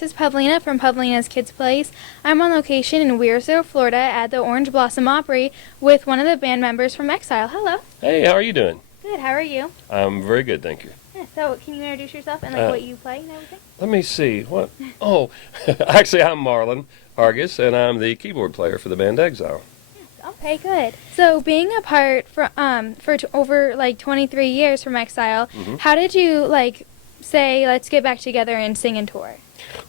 this is Pavlina from Pavlina's Kids Place. I'm on location in Weirsdale, Florida at the Orange Blossom Opry with one of the band members from EXILE. Hello. Hey, how are you doing? Good, how are you? I'm very good, thank you. Yeah, so can you introduce yourself and what you play and everything? Let me see. What? Oh, actually, I'm Marlon Hargis, and I'm the keyboard player for the band EXILE. Okay, good. So being apart for over like 23 years from EXILE, how did you say let's get back together and sing and tour?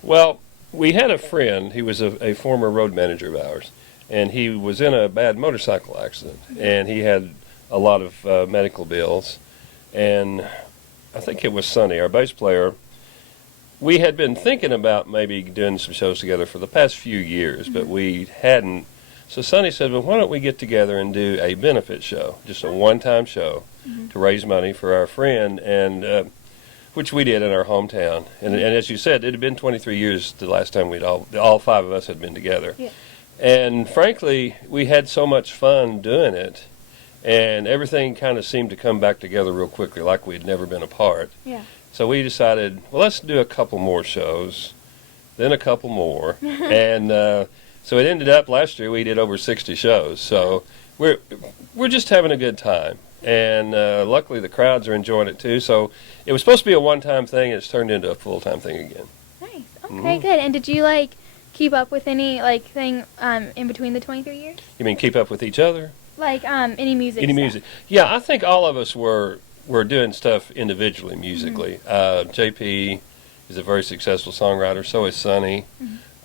Well, we had a friend. He was a former road manager of ours, and he was in a bad motorcycle accident, and he had a lot of medical bills. And I think it was Sonny, our bass player. We had been thinking about maybe doing some shows together for the past few years, but we hadn't. So Sonny said, well, why don't we get together and do a benefit show, just a one-time show to raise money for our friend, and which we did in our hometown. And as you said, it had been 23 years the last time all five of us had been together. Yeah. And frankly, we had so much fun doing it, and everything kind of seemed to come back together real quickly, like we had never been apart. Yeah. So we decided, well, let's do a couple more shows, then a couple more, and so it ended up last year we did over 60 shows. So we're just having a good time, and luckily the crowds are enjoying it too. So it was supposed to be a one-time thing, and it's turned into a full-time thing again. Nice. Okay, good. And did you keep up with any thing in between the 23 years? You mean keep up with each other? Any music? Any music? Yeah, I think all of us were doing stuff individually musically. JP is a very successful songwriter. So is Sonny.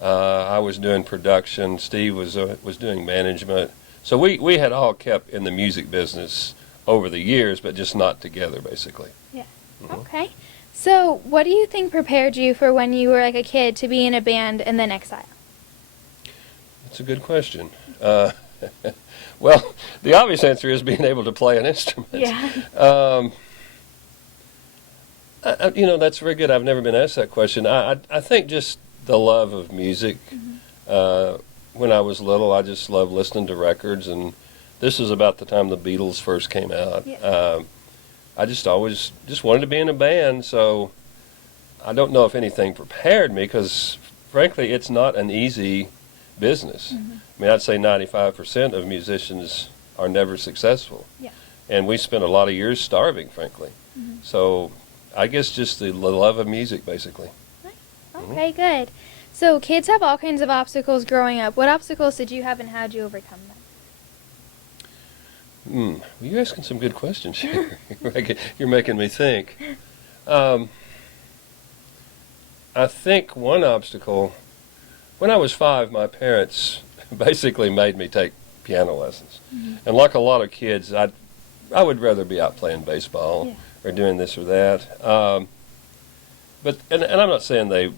I was doing production. Steve was doing management. So we had all kept in the music business over the years, but just not together, basically. Yeah. Okay. So what do you think prepared you for when you were a kid to be in a band and then EXILE? That's a good question. Well, the obvious answer is being able to play an instrument. Yeah. That's very good. I've never been asked that question. I think just the love of music. When I was little, I just loved listening to records, and this is about the time the Beatles first came out. Yeah. I just always wanted to be in a band, so I don't know if anything prepared me, because frankly, it's not an easy business. I mean, I'd say 95% of musicians are never successful. Yeah. And we spent a lot of years starving, frankly. So I guess just the love of music, basically. Okay, good. So kids have all kinds of obstacles growing up. What obstacles did you have, and how did you overcome them? Well, you're asking some good questions here. You're making me think. I think one obstacle, when I was 5, my parents basically made me take piano lessons. And like a lot of kids, I would rather be out playing baseball or doing this or that. But I'm not saying they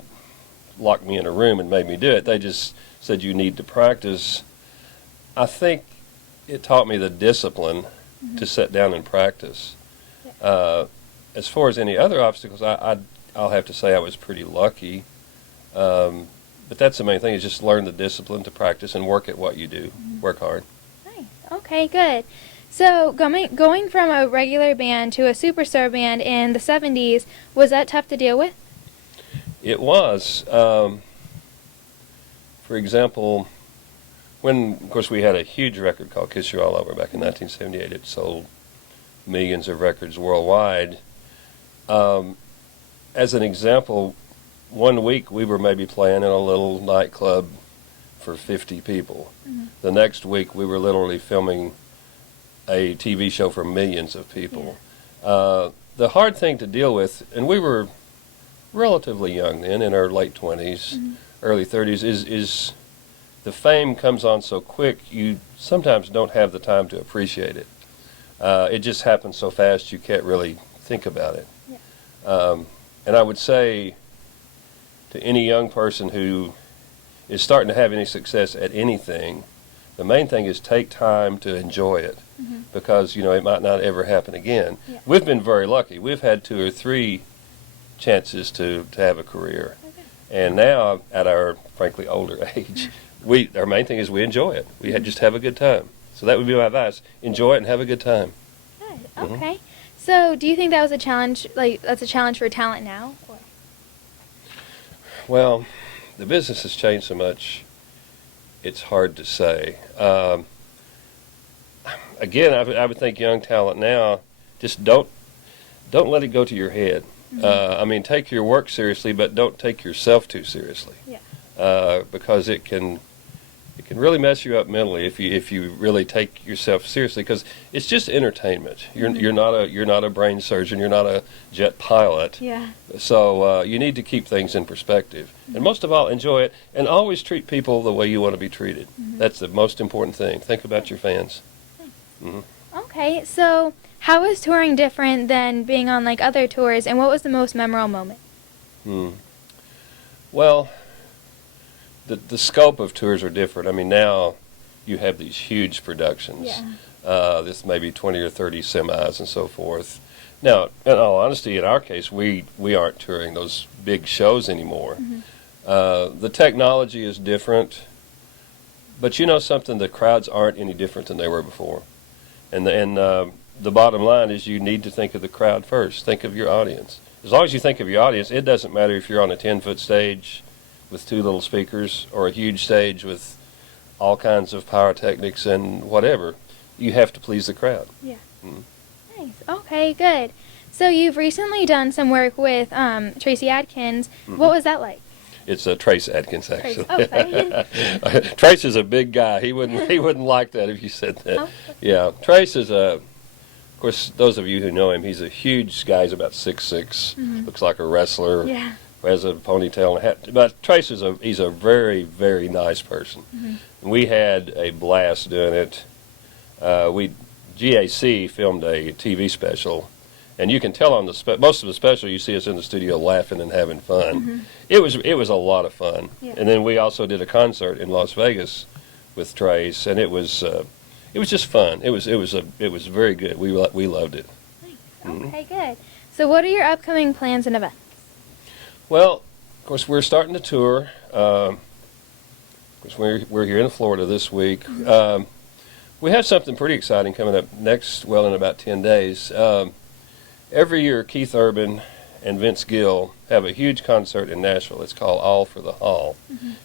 locked me in a room and made me do it. They just said you need to practice. I think it taught me the discipline to sit down and practice. As far as any other obstacles, I'll have to say I was pretty lucky. But that's the main thing, is just learn the discipline to practice and work at what you do. Work hard. Nice. Okay, good. So going from a regular band to a superstar band in the 70s, was that tough to deal with? It was. For example, of course, we had a huge record called Kiss You All Over back in 1978. It sold millions of records worldwide. As an example, one week we were maybe playing in a little nightclub for 50 people. The next week we were literally filming a TV show for millions of people. Yeah. The hard thing to deal with, and we were relatively young then, in our late 20s, early 30s, is the fame comes on so quick you sometimes don't have the time to appreciate it. It just happens so fast you can't really think about it. Yeah. And I would say to any young person who is starting to have any success at anything, the main thing is take time to enjoy it, because it might not ever happen again. Yeah. We've been very lucky. We've had 2 or 3 chances to have a career, and now at our frankly older age, our main thing is we enjoy it. We just have a good time. So that would be my advice: enjoy it and have a good time. Good. Okay. So do you think that was a challenge? That's a challenge for talent now? Or? Well, the business has changed so much, it's hard to say. Again, I would think young talent now, just don't let it go to your head. I mean, take your work seriously, but don't take yourself too seriously. Yeah. Because it can really mess you up mentally if you really take yourself seriously. Because it's just entertainment. You're not a brain surgeon. You're not a jet pilot. Yeah. So you need to keep things in perspective, and most of all, enjoy it, and always treat people the way you want to be treated. That's the most important thing. Think about your fans. Okay, so how is touring different than being on like other tours, and what was the most memorable moment? Well, the scope of tours are different. I mean, now you have these huge productions. Yeah. This may be 20 or 30 semis and so forth. Now, in all honesty, in our case, we aren't touring those big shows anymore. The technology is different, but you know something, the crowds aren't any different than they were before. And the bottom line is you need to think of the crowd first. Think of your audience. As long as you think of your audience, it doesn't matter if you're on a 10-foot stage with 2 little speakers or a huge stage with all kinds of pyrotechnics and whatever. You have to please the crowd. Yeah. Nice. Okay, good. So you've recently done some work with Tracy Adkins. What was that like? It's Trace Adkins, actually. Trace. Oh, sorry. Trace is a big guy. He wouldn't like that if you said that. Oh. Yeah, Trace is of course, those of you who know him, he's a huge guy. He's about 6'6", looks like a wrestler. Yeah. Has a ponytail and a hat. But Trace he's a very, very nice person. We had a blast doing it. GAC filmed a TV special, and you can tell on most of the special you see us in the studio laughing and having fun. It was a lot of fun. Yeah. And then we also did a concert in Las Vegas with Trace, and it was just fun. It was very good. We loved it. Nice. Okay, good. So what are your upcoming plans and events? Well, of course, we're starting to tour. Of course, we're here in Florida this week. We have something pretty exciting coming up in about 10 days. Every year, Keith Urban and Vince Gill have a huge concert in Nashville. It's called All for the Hall.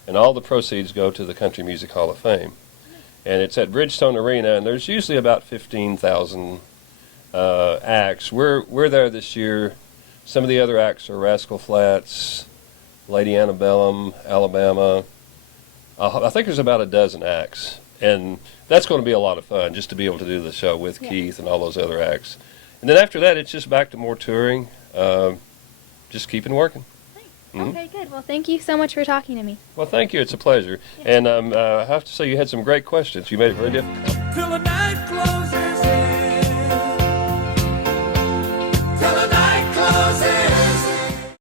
And all the proceeds go to the Country Music Hall of Fame. And it's at Bridgestone Arena, and there's usually about 15,000 acts. We're there this year. Some of the other acts are Rascal Flatts, Lady Antebellum, Alabama. I think there's about a dozen acts, and that's going to be a lot of fun just to be able to do the show with Keith and all those other acts. And then after that, it's just back to more touring, just keeping working. Nice. Okay, good. Well, thank you so much for talking to me. Well, thank you. It's a pleasure. And I have to say you had some great questions. You made it very difficult. Till the night closes in.